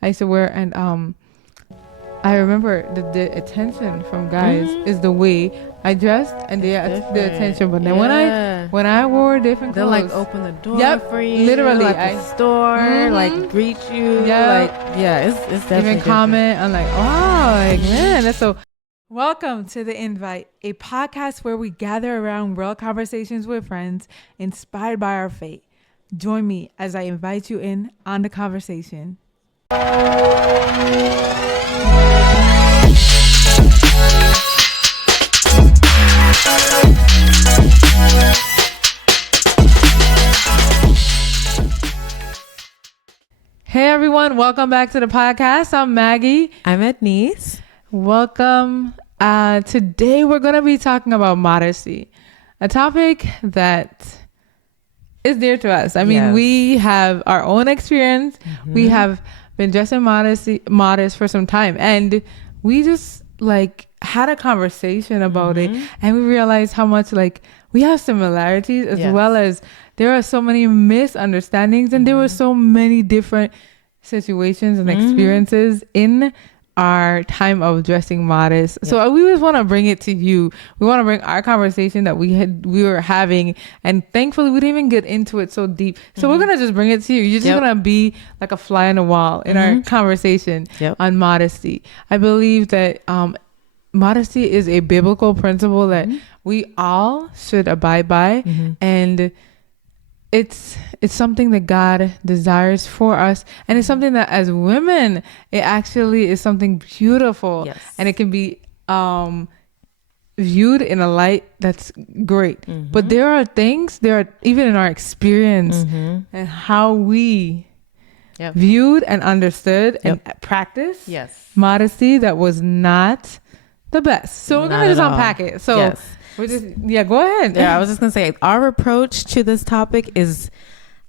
I used to wear, and I remember the attention from guys is the way I dressed and the attention. But then when I wore different they'll clothes, like open the door for you, literally at the store, like greet you, it's definitely even comment. I'm like, wow, like man, that's so. Welcome to The Invite, a podcast where we gather around real conversations with friends inspired by our faith. Join me as I invite you in on the conversation. Hey everyone, welcome back to the podcast. I'm Maggie. I'm Ednice. Welcome. Today we're going to be talking about modesty, a topic that is dear to us. I mean, we have our own experience. We have been dressing modest for some time, and we just like had a conversation about it, and we realized how much like we have similarities as well as there are so many misunderstandings, and there were so many different situations and experiences in our time of dressing modest. So we just want to bring it to you. We want to bring our conversation that we were having, and thankfully we didn't even get into it so deep. So we're gonna just bring it to you. You're just gonna be like a fly on the wall in our conversation on modesty. I believe that modesty is a biblical principle that we all should abide by, and it's something that God desires for us, and it's something that as women it actually is something beautiful, and it can be viewed in a light that's great. But there are even in our experience and how we viewed and understood and practiced modesty that was not the best. So we're gonna just unpack it. So we're just go ahead. I was just gonna say our approach to this topic is,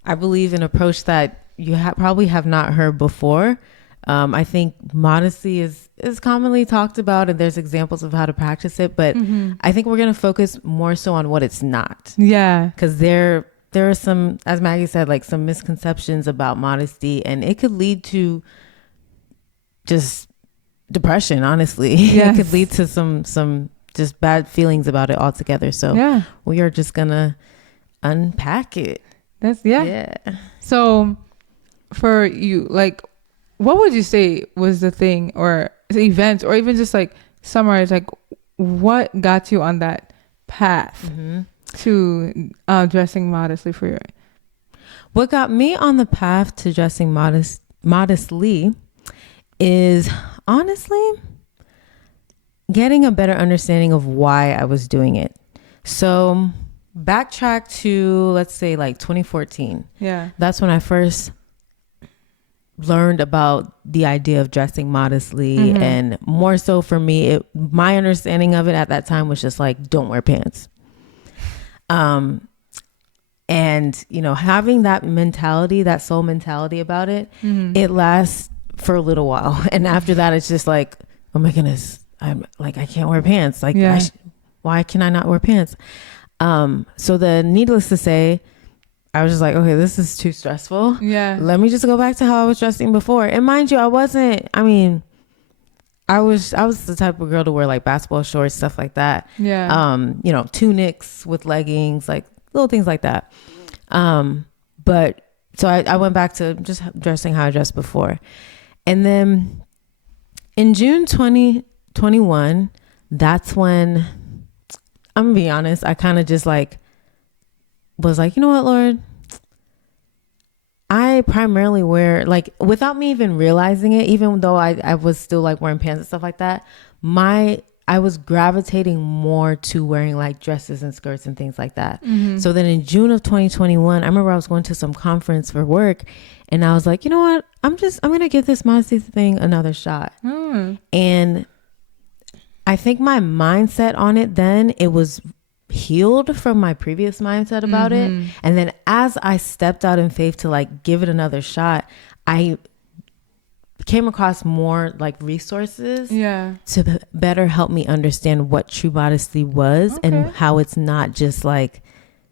I believe, an approach that you probably have not heard before. I think modesty is commonly talked about, and there's examples of how to practice it, but I think we're gonna focus more so on what it's not. Because there are some, as Maggie said, like some misconceptions about modesty, and it could lead to just depression, honestly. It could lead to some just bad feelings about it altogether. So we are just gonna unpack it. So for you, like, what would you say was the thing or events, or even just like summarize, like what got you on that path to dressing modestly for you? What got me on the path to dressing modestly is honestly getting a better understanding of why I was doing it. So backtrack to, let's say, like 2014. That's when I first learned about the idea of dressing modestly. And more so for me, my understanding of it at that time was just like, don't wear pants. And, you know, having that mentality, that soul mentality about it, it lasts for a little while. And after that, it's just like, oh my goodness, I'm like, I can't wear pants. Like, why can I not wear pants? So needless to say, I was just like, okay, this is too stressful. Let me just go back to how I was dressing before. And mind you, I was the type of girl to wear like basketball shorts, stuff like that. You know, tunics with leggings, like little things like that. But so I went back to just dressing how I dressed before. And then in June 2021, that's when, I'm gonna be honest, I kind of just like was like, you know what, Lord, I primarily wear, like, without me even realizing it, even though I was still like wearing pants and stuff like that, I was gravitating more to wearing like dresses and skirts and things like that. So then in June of 2021, I remember I was going to some conference for work, and I was like, you know what, I'm gonna give this modesty thing another shot. And I think my mindset on it then, it was healed from my previous mindset about it. And then as I stepped out in faith to like give it another shot, I came across more like resources to better help me understand what true modesty was and how it's not just like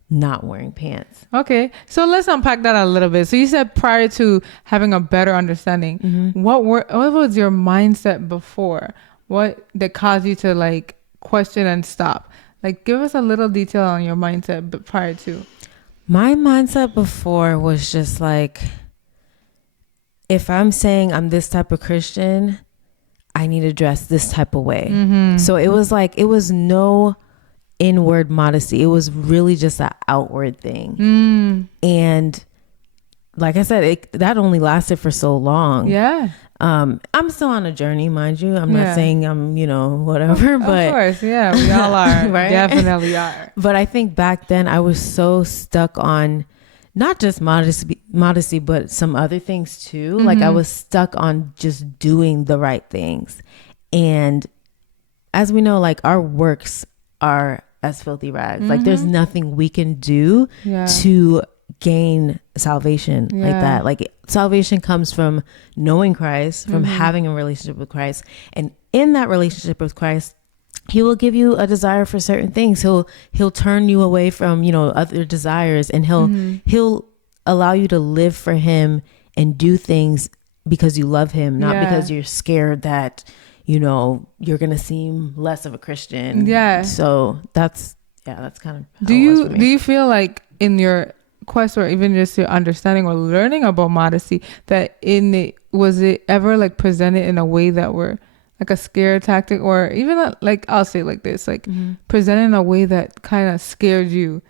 not wearing pants. Okay. So let's unpack that a little bit. So you said prior to having a better understanding, what was your mindset before? What that caused you to like question and stop? Like give us a little detail on your mindset prior to. My mindset before was just like, if I'm saying I'm this type of Christian, I need to dress this type of way. So it was like, it was no inward modesty. It was really just an outward thing. And like I said, that only lasted for so long. Yeah. I'm still on a journey, mind you. I'm not saying I'm, whatever, but of course, yeah, we all are. right? Definitely are. But I think back then I was so stuck on not just modesty, but some other things too. Like I was stuck on just doing the right things. And as we know, like our works are as filthy rags. Like there's nothing we can do to gain salvation like that. Like salvation comes from knowing Christ, from having a relationship with Christ. And in that relationship with Christ, he will give you a desire for certain things. He'll turn you away from, other desires, and he'll allow you to live for him and do things because you love him, not because you're scared that, you're going to seem less of a Christian. Yeah. So that's kind of how do you feel like in your quest, or even just your understanding or learning about modesty, that was it ever like presented in a way that were like a scare tactic, or even like, I'll say it like this, like presented in a way that kind of scared you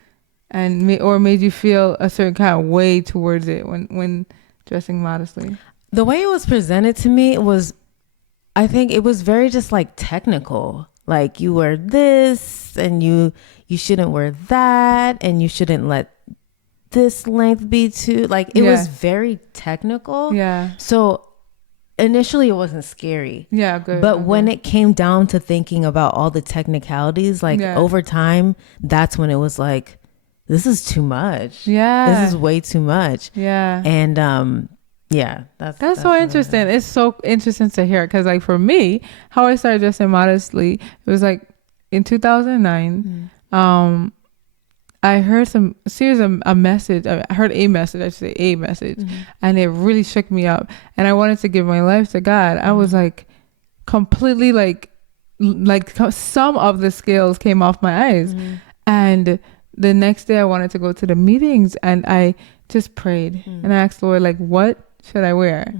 and or made you feel a certain kind of way towards it when dressing modestly? The way it was presented to me was, I think it was very just like technical. Like you wear this and you shouldn't wear that, and you shouldn't let this length be too, like it was very technical. Yeah. So initially it wasn't scary. Yeah, good. But when it came down to thinking about all the technicalities, like over time, that's when it was like, this is too much. Yeah. This is way too much. Yeah. And that's so interesting. It's so interesting to hear, because like for me, how I started dressing modestly, it was like in 2009. I heard a message. I heard a message. I should say a message, and it really shook me up. And I wanted to give my life to God. I was like completely like some of the scales came off my eyes. And the next day I wanted to go to the meetings, and I just prayed and I asked the Lord, like, what should I wear?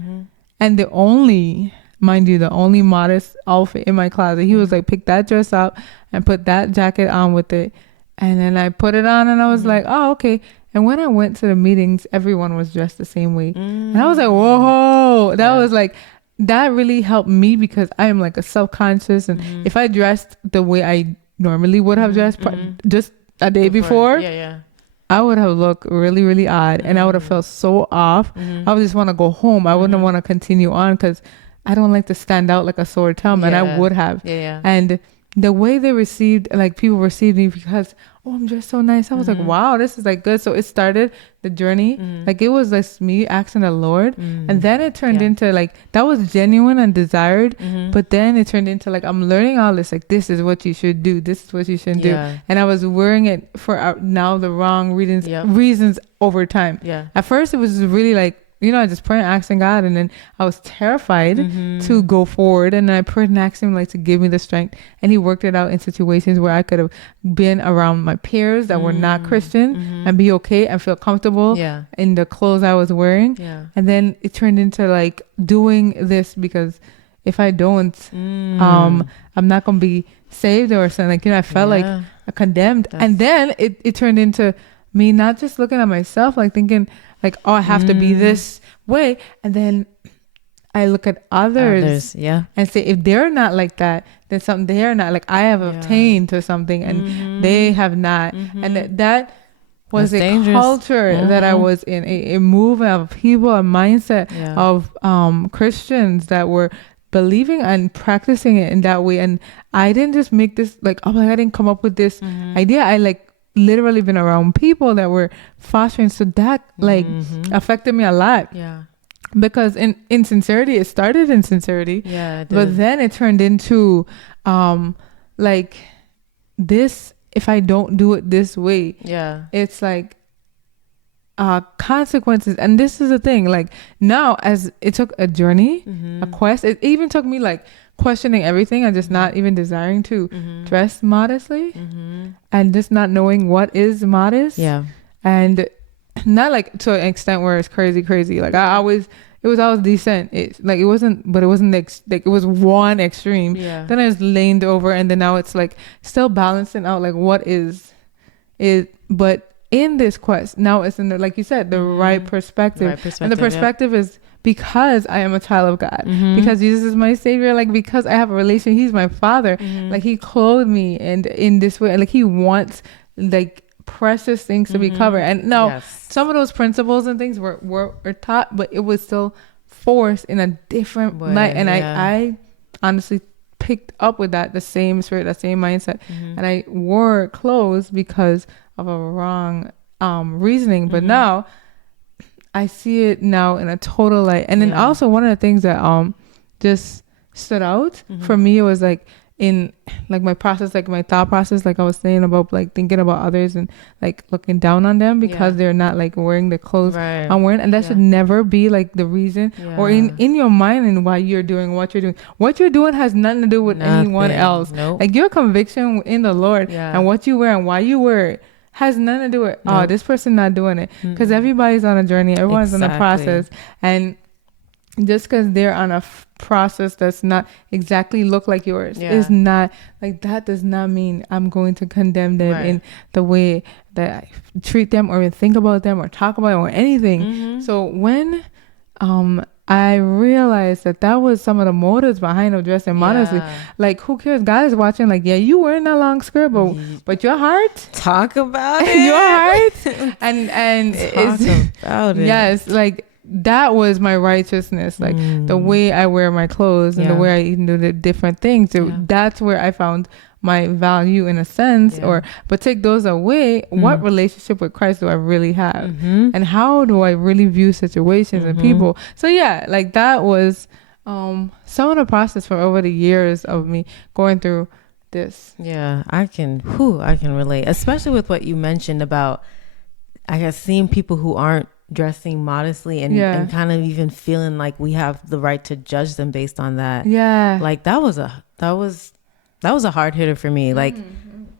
And the only modest outfit in my closet, he was like, pick that dress up and put that jacket on with it. And then I put it on, and I was like, oh, okay. And when I went to the meetings, everyone was dressed the same way. And I was like, whoa, that was like, that really helped me, because I am like a self-conscious. And if I dressed the way I normally would have dressed just a day before, I would have looked really, really odd, and I would have felt so off. I would just want to go home. I wouldn't want to continue on, because I don't like to stand out like a sore thumb, and I would have. And the way people received me, because, oh, I'm dressed so nice. I was like, wow, this is like good. So it started the journey. Like it was like me asking the Lord. And then it turned into like, that was genuine and desired. But then it turned into like, I'm learning all this. Like, this is what you should do. This is what you shouldn't do. And I was wearing it for now the wrong reasons over time. At first it was really like, I just prayed and asking God, and then I was terrified to go forward, and I prayed and asked him like to give me the strength, and he worked it out in situations where I could have been around my peers that were not Christian and be okay and feel comfortable in the clothes I was wearing. And then it turned into like doing this, because if I don't, I'm not gonna be saved or something. Like, I felt like condemned. And then it turned into me not just looking at myself, like thinking like, oh, I have to be this way. And then I look at others and say, if they're not like that, then something they're not like, I have obtained to something and they have not. And that was a culture that I was in, a movement of people, a mindset of Christians that were believing and practicing it in that way. And I didn't just make this like, oh, I didn't come up with this idea. I like literally been around people that were fostering, so that like affected me a lot. Because in sincerity, it started in sincerity, but then it turned into like this if I don't do it this way, it's like consequences. And this is the thing, like now, as it took a journey, a quest, it even took me like questioning everything and just not even desiring to dress modestly, and just not knowing what is modest, and not like to an extent where it's crazy. Like it was always decent. It wasn't like it was one extreme. Then I just leaned over, and then now it's like still balancing out like what is it. But in this quest, now it's in the, like you said, the right perspective. And the perspective is because I am a child of God, because Jesus is my savior, like because I have a relation, he's my father, like he clothed me and in this way, like he wants like precious things to be covered. And now some of those principles and things were taught, but it was still forced in a different light. And I honestly picked up with that, the same spirit, that same mindset, and I wore clothes because of a wrong reasoning. But now I see it now in a total light. And then also one of the things that just stood out for me, it was like in like my process, like my thought process, like I was saying about like thinking about others and like looking down on them because they're not like wearing the clothes I'm wearing. And that should never be like the reason or in your mind and why you're doing what you're doing. What you're doing has nothing to do with anyone else. Like your conviction in the Lord and what you wear and why you wear it has nothing to do with this person not doing it, because everybody's on a journey, everyone's on a process, and just because they're on a process that's not exactly look like yours is not like, that does not mean I'm going to condemn them in the way that I treat them or think about them or talk about them or anything. So when I realized that was some of the motives behind of dressing modestly. Like, who cares? God is watching. Like, you wearing that long skirt, but your heart, talk about it. Your heart, and talk about it. Yes, like that was my righteousness. Like the way I wear my clothes and the way I even do the different things. So that's where I found my value in a sense. But take those away, what relationship with Christ do I really have, and how do I really view situations and people? So like that was some of the process for over the years of me going through this. I can relate, especially with what you mentioned about, I guess, seeing people who aren't dressing modestly and kind of even feeling like we have the right to judge them based on that. Like that was a hard hitter for me, like,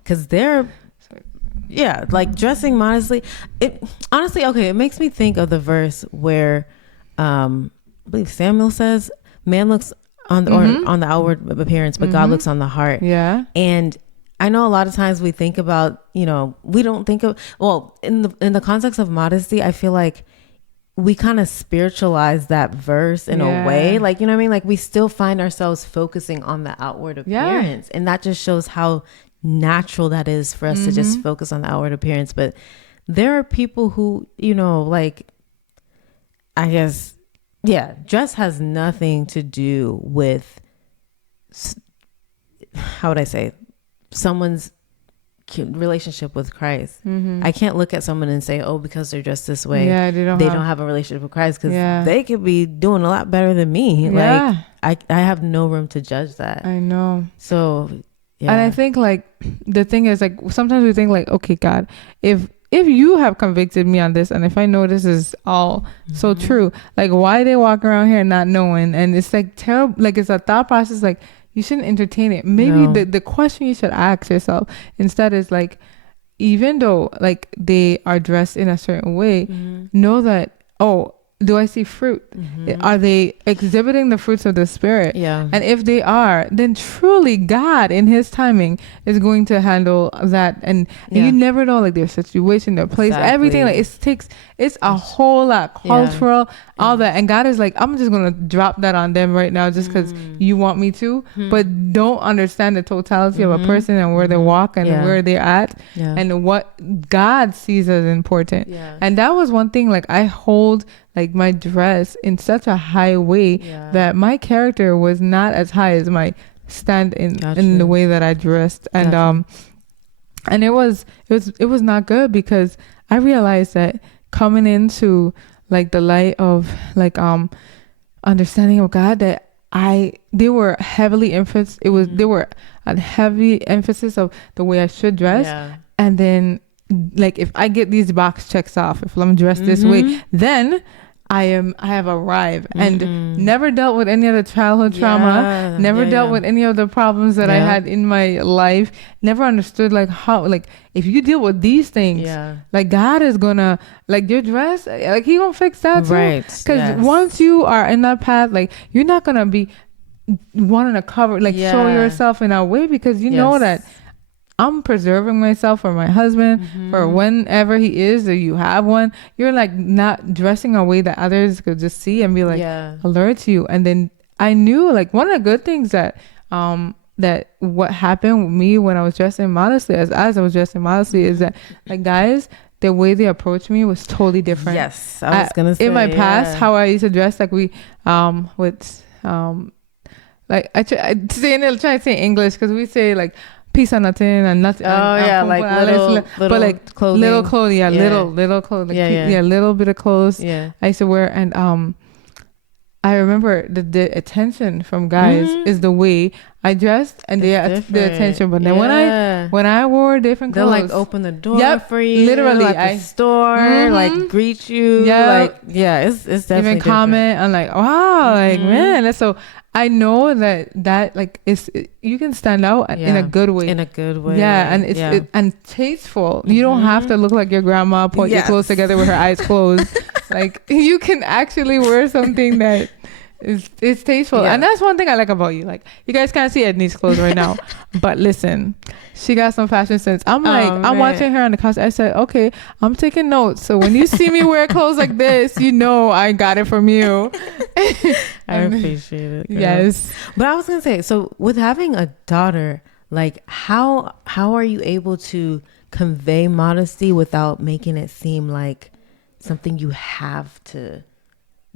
because they're like dressing modestly. It honestly, it makes me think of the verse where I believe Samuel says, man looks on the on the outward appearance, but God looks on the heart. And I know a lot of times we think about, we don't think of, in the context of modesty, I feel like we kind of spiritualize that verse in a way, like, you know what I mean? Like we still find ourselves focusing on the outward appearance, and that just shows how natural that is for us to just focus on the outward appearance. But there are people who, like, I guess, dress has nothing to do with, how would I say, someone's relationship with Christ. I can't look at someone and say, because they're dressed this way, they don't have a relationship with Christ, because they could be doing a lot better than me. Like I have no room to judge that. I know. So and I think like the thing is, like, sometimes we think like, okay, God, if you have convicted me on this, and if I know this is all so true, like, why they walk around here not knowing? And it's like terrible. Like, it's a thought process. Like, you shouldn't entertain it. Maybe the question you should ask yourself instead is like, even though like they are dressed in a certain way, know that, do I see fruit? Are they exhibiting the fruits of the Spirit? And if they are, then truly God in his timing is going to handle that. And you never know, like, their situation, their place, everything. Like, it's a whole lot, cultural, all that. And God is like, I'm just going to drop that on them right now just because you want me to. But don't understand the totality of a person and where they walk and where they're at and what God sees as important. And that was one thing, like, I hold like my dress in such a high way that my character was not as high as my stand in the way that I dressed. And and it was not good, because I realized that coming into like the light of like understanding of God, that they were heavily emphasis. They were a heavy emphasis of the way I should dress. Yeah. And then like if I get these box checks off, if I'm dressed this way, then I have arrived and never dealt with any of the childhood trauma, never dealt with any of the problems that I had in my life, never understood like how, like if you deal with these things, like God is gonna, like your dress, like he gonna fix that too. Right. Because once you are in that path, like you're not gonna be wanting to cover, like show yourself in that way, because you know that I'm preserving myself for my husband, for whenever he is, or you have one. You're like not dressing a way that others could just see and be like alert to you. And then I knew like one of the good things that that what happened with me when I was dressing modestly, as I was dressing modestly, is that like guys, the way they approached me was totally different. Yes, I was gonna say in my past, how I used to dress, like we with like I try to say English because we say like peace or nothing and nothing. Like little but like clothing. Little clothing, little clothing, like, little bit of clothes. I used to wear, and I remember the attention from guys is the way I dressed and the attention. But then when I wore different clothes, they'll like open the door for you, literally at the store, like greet you, like it's definitely even comment and like wow, like man, that's so. I know that like you can stand out in a good way. And it's and tasteful. You don't have to look like your grandma, put your clothes together with her eyes closed. Like you can actually wear something that it's tasteful. And that's one thing I like about you. Like you guys can't see Edney's clothes right now, but listen, she got some fashion sense. I'm like, I'm watching her on the couch. I said, okay, I'm taking notes. So when you see me wear clothes like this, you know I got it from you. I appreciate it. Girl. Yes. But I was going to say, so with having a daughter, like how are you able to convey modesty without making it seem like something you have to,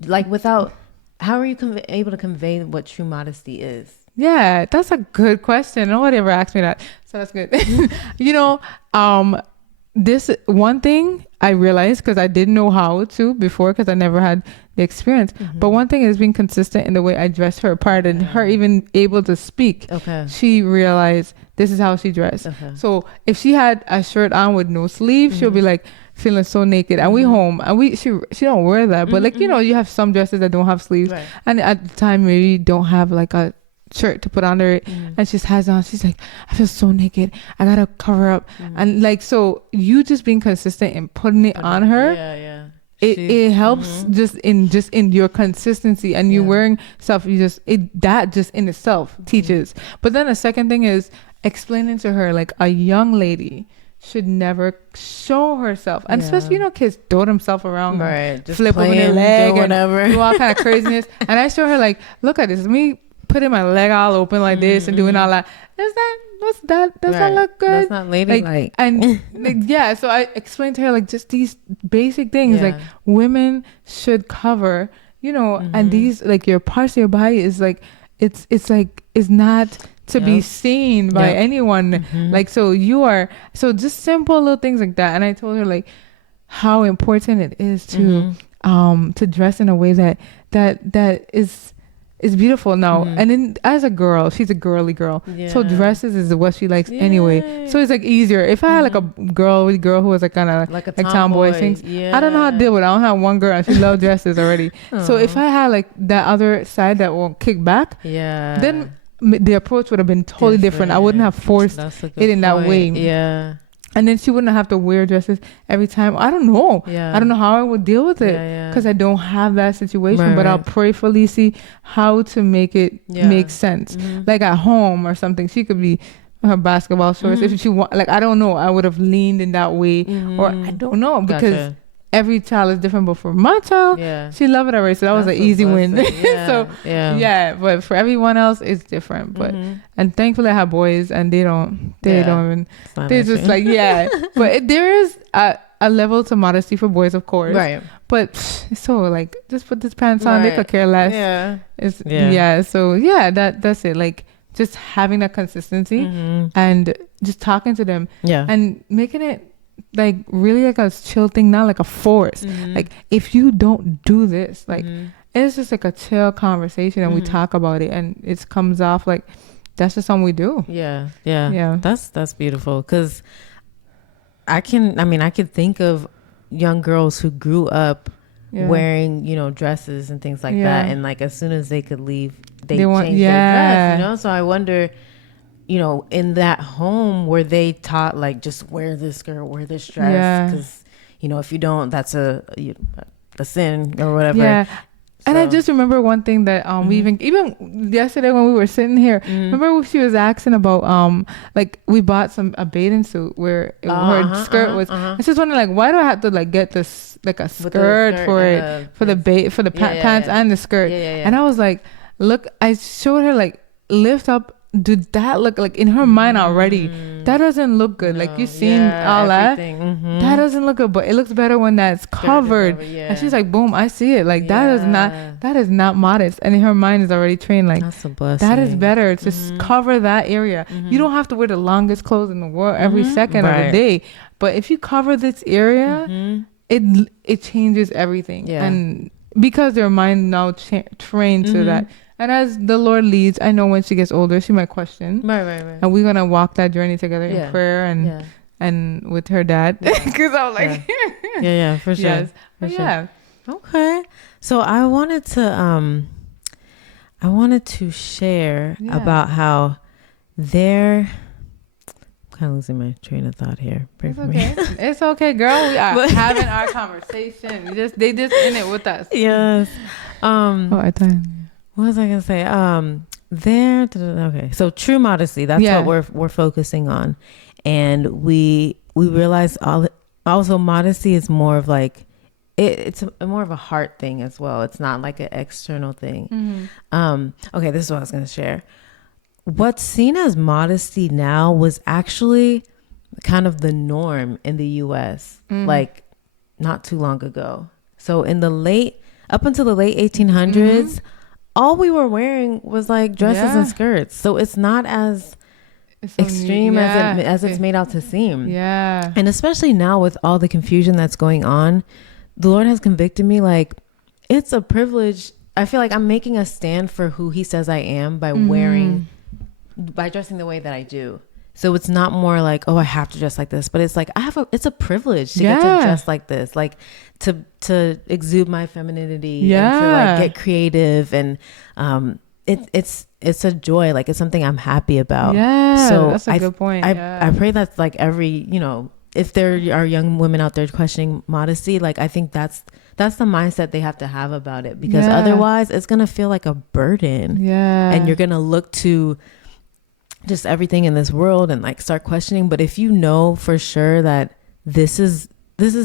like without, how are you able to convey what true modesty is? Yeah, that's a good question. Nobody ever asked me that. So that's good. You know, this one thing I realized, because I didn't know how to before, because I never had the experience. But one thing is being consistent in the way I dress her apart, and her even able to speak. She realized this is how she dressed. So if she had a shirt on with no sleeve, she'll be like feeling so naked. And we home, and she don't wear that. But like, you know, you have some dresses that don't have sleeves. And at the time, maybe you don't have like a shirt to put under it, and she has on, she's like, I feel so naked, I gotta cover up. And like, so you just being consistent and putting it on her, it helps just in your consistency, and you wearing stuff, that just in itself teaches. But then the second thing is explaining to her, like a young lady should never show herself, and especially, you know, kids throw themselves around, just flip over their leg, whatever, and do all kind of craziness. And I show her like, look at this, me putting my leg all open like this and doing all that. Does that look good? That's not ladylike. Like, and like, so I explained to her like just these basic things, like women should cover, you know, and these like your parts of your body is like it's not to be seen by anyone. Like, so just simple little things like that. And I told her like how important it is to dress in a way that is beautiful now. And then as a girl, she's a girly girl, so dresses is what she likes anyway. So it's like easier. If I had like a girl who was like kind of like tomboy things, I don't know how to deal with it. I don't have one girl and she loves dresses already. So if I had like that other side that won't kick back, then the approach would have been totally different. I wouldn't have forced it in that way. And then she wouldn't have to wear dresses every time. I don't know. I don't know how I would deal with it, because I don't have that situation. But I'll prayerfully see how to make it make sense. Like at home or something, she could be her basketball shorts if she want. Like, I don't know. I would have leaned in that way, or I don't know, because every child is different. But for my child, she loved it already, so that was an easy win. So but for everyone else it's different. But and thankfully I have boys, and they don't even, they're just like but there is a level to modesty for boys, of course, but so like, just put this pants on, they could care less. So that's it. Like, just having that consistency and just talking to them and making it like really like a chill thing, not like a force. Like, if you don't do this, like it's just like a chill conversation, and we talk about it, and it comes off like that's just something we do. Yeah. That's beautiful, because I could think of young girls who grew up wearing, dresses and things like that, and like as soon as they could leave, they changed their dress, so I wonder, in that home, were they taught like just wear this skirt, wear this dress, because if you don't, that's a sin or whatever. Yeah. So. And I just remember one thing that we even yesterday when we were sitting here, remember she was asking about like we bought a bathing suit where her skirt was. I was just wondering, like, why do I have to like get this like a skirt for it for the pants and the skirt? And I was like, look, I showed her like lift up. Do that look like in her mind already? That doesn't look good. Like you've seen all everything. That doesn't look good, but it looks better when that's covered. And she's like, boom, I see it. Like that is not modest. And in her mind is already trained like that's a blessing. That is better to cover that area. You don't have to wear the longest clothes in the world every second of the day, but if you cover this area, it changes everything. And because their mind now trained to that. And as the Lord leads, I know when she gets older, she might question. Right. And we're going to walk that journey together in prayer and with her dad. Because I was like... yeah, for sure. Yes. For sure. Yeah. Okay. So I wanted to share about how I'm kind of losing my train of thought here. Pray for me. It's okay, girl. We are having our conversation. They just in it with us. Yes. I thought... What was I gonna say? Okay. So true modesty. That's what we're focusing on, and we realize also modesty is more of like it's more of a heart thing as well. It's not like an external thing. Okay, this is what I was gonna share. What's seen as modesty now was actually kind of the norm in the U.S. Like not too long ago. So up until the late 1800s. All we were wearing was like dresses and skirts. So it's not as extreme as it's made out to seem. Yeah. And especially now with all the confusion that's going on, the Lord has convicted me like it's a privilege. I feel like I'm making a stand for who he says I am by dressing the way that I do. So it's not more like, oh, I have to dress like this, but it's like it's a privilege to get to dress like this, like to exude my femininity and to like get creative, and it's a joy, like it's something I'm happy about. Yeah, so that's a good point. I pray that's like every, if there are young women out there questioning modesty, like I think that's the mindset they have to have about it, because otherwise it's gonna feel like a burden. And you're gonna look to just everything in this world and like start questioning. But if you know for sure that this is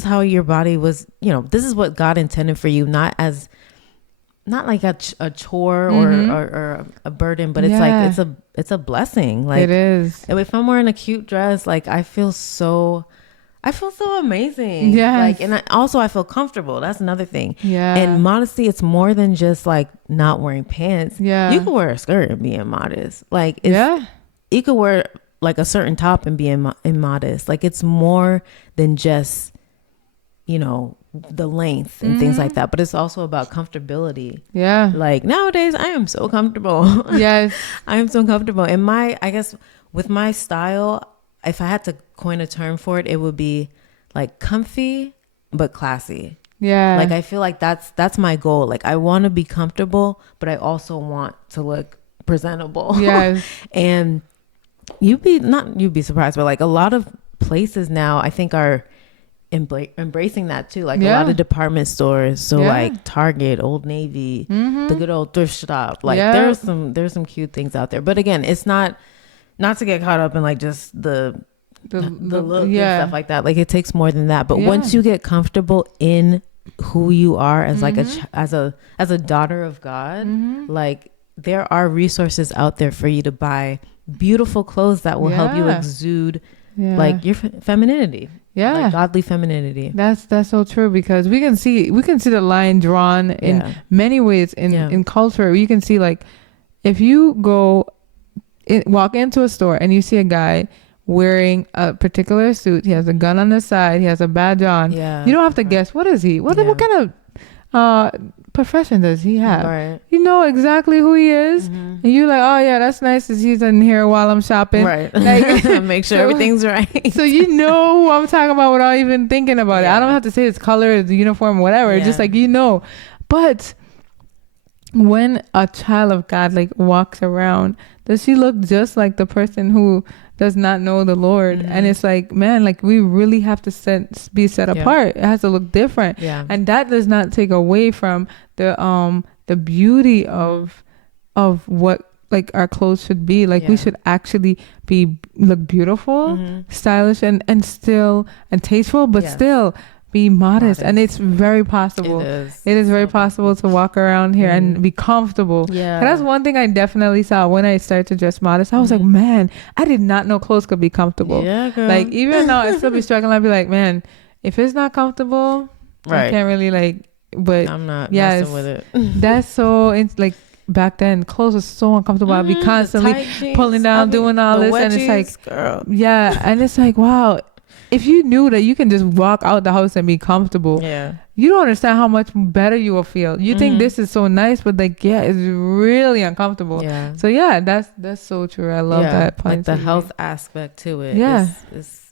how your body was, this is what God intended for you, not like a chore or a burden, but it's like it's a blessing. Like it is. If I'm wearing a cute dress, like I feel so amazing. Yeah. Like, and I feel comfortable. That's another thing. Yeah. And modesty, it's more than just like not wearing pants. Yeah. You can wear a skirt and be immodest. Like you could wear like a certain top and be immodest. Like it's more than just, the length and things like that, but it's also about comfortability. Yeah. Like nowadays I am so comfortable. Yes. I am so comfortable. And I guess with my style, if I had to coin a term for it, it would be like comfy, but classy. Yeah. Like I feel like that's my goal. Like I want to be comfortable, but I also want to look presentable. Yes. And you'd be surprised, but like a lot of places now I think are embracing that too, like a lot of department stores, so like Target, Old Navy, the good old thrift shop, like there's some cute things out there. But again, it's not to get caught up in like just the look and stuff like that. Like it takes more than that. But once you get comfortable in who you are as like as a daughter of God, like there are resources out there for you to buy beautiful clothes that will help you exude like your femininity. Yeah. Like godly femininity. That's so true, because we can see the line drawn in many ways in culture. You can see like if you walk into a store and you see a guy wearing a particular suit, he has a gun on his side, he has a badge on. Yeah. You don't have to guess what is he? What kind of profession does he have? Right. You know exactly who he is, and you're like, oh yeah, that's nice that he's in here while I'm shopping. Right. Like, make sure everything's right. So you know who I'm talking about without even thinking about it. I don't have to say his color, his uniform, whatever. It's just like, you know. But when a child of God like walks around, does she look just like the person who does not know the Lord? And it's like, man, like we really have to be set apart. It has to look different. And that does not take away from the beauty of what like our clothes should be. Like we should actually look beautiful, stylish, and still and tasteful, but still be modest. And it's very possible. It is very possible to walk around here and be comfortable. And that's one thing I definitely saw when I started to dress modest. I was like, man, I did not know clothes could be comfortable. Like even now I still be struggling. I'd be like, man, if it's not comfortable, I can't really like. But I'm not messing with it. That's so it's like back then clothes was so uncomfortable. I'd be constantly pulling down, doing all this, and it's like, girl. And it's like, wow. If you knew that you can just walk out the house and be comfortable, you don't understand how much better you will feel. You think this is so nice, but like, it's really uncomfortable. So that's so true. I love that point. Like the health aspect to it.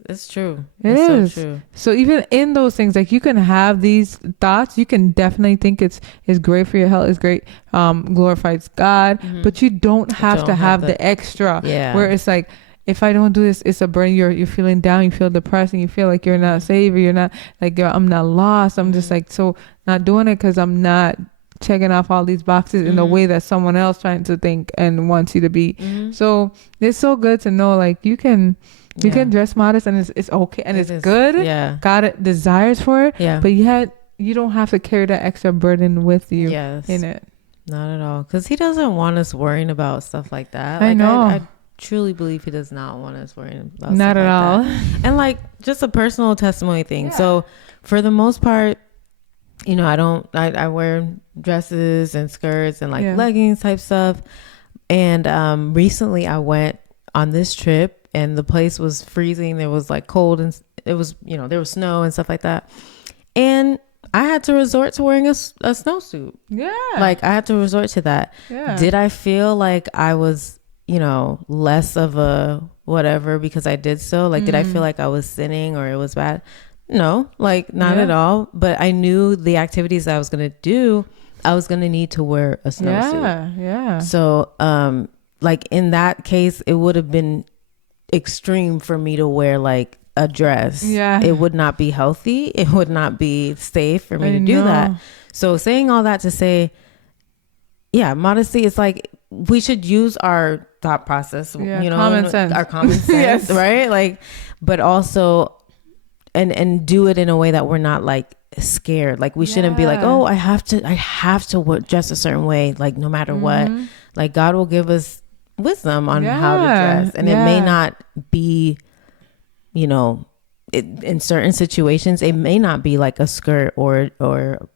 It's true. It's so true. So even in those things, like you can have these thoughts, you can definitely think it's great for your health, it's great, glorifies God, but you don't have to have the extra where it's like, if I don't do this, it's a burden. You're feeling down. You feel depressed, and you feel like you're not saved. You're not like I'm not lost. I'm just like so not doing it because I'm not checking off all these boxes in the way that someone else trying to think and wants you to be. So it's so good to know like you can dress modest and it's okay and it's good. God desires for it. But yet you don't have to carry that extra burden with you in it. Not at all, because He doesn't want us worrying about stuff like that. I know. I truly believe He does not want us worrying about not at all that. And like just a personal testimony thing. So for the most part, you know, I wear dresses and skirts and like leggings type stuff. And recently I went on this trip and the place was freezing. There was like cold and it was, you know, there was snow and stuff like that. And I had to resort to wearing a snowsuit. Like I had to resort to that. Did I feel like I was, you know, less of a whatever because I did so? Like, did I feel like I was sinning or it was bad? No, like not at all. But I knew the activities that I was going to do, I was going to need to wear a snowsuit. So, like in that case, it would have been extreme for me to wear like a dress. It would not be healthy. It would not be safe for me to do that. So saying all that to say, modesty is like, we should use our thought process, you know, common sense. Our common sense, right? Like, but also, and do it in a way that we're not like scared. Like we shouldn't be like, oh, I have to dress a certain way, like no matter what. Like God will give us wisdom on how to dress, and it may not be, you know, in certain situations, it may not be like a skirt or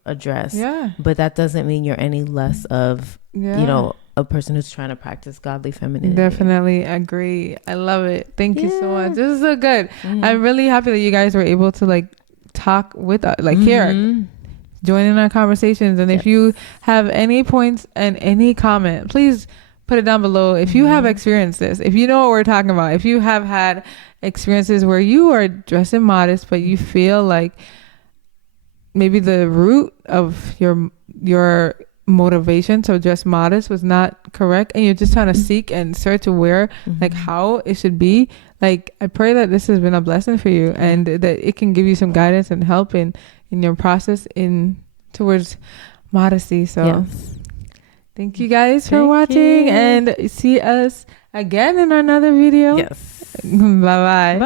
a dress. But that doesn't mean you're any less of, you know, a person who's trying to practice godly femininity. Definitely agree. I love it. Thank you so much. This is so good. I'm really happy that you guys were able to like talk with us, like here, join in our conversations. And if you have any points and any comment, please put it down below. If you have experienced this, if you know what we're talking about, if you have had experiences where you are dressing modest, but you feel like maybe the root of your motivation to dress modest was not correct, and you're just trying to seek and search to wear like how it should be, like I pray that this has been a blessing for you and that it can give you some guidance and help in your process towards modesty. So thank you guys for watching and see us again in another video. Bye.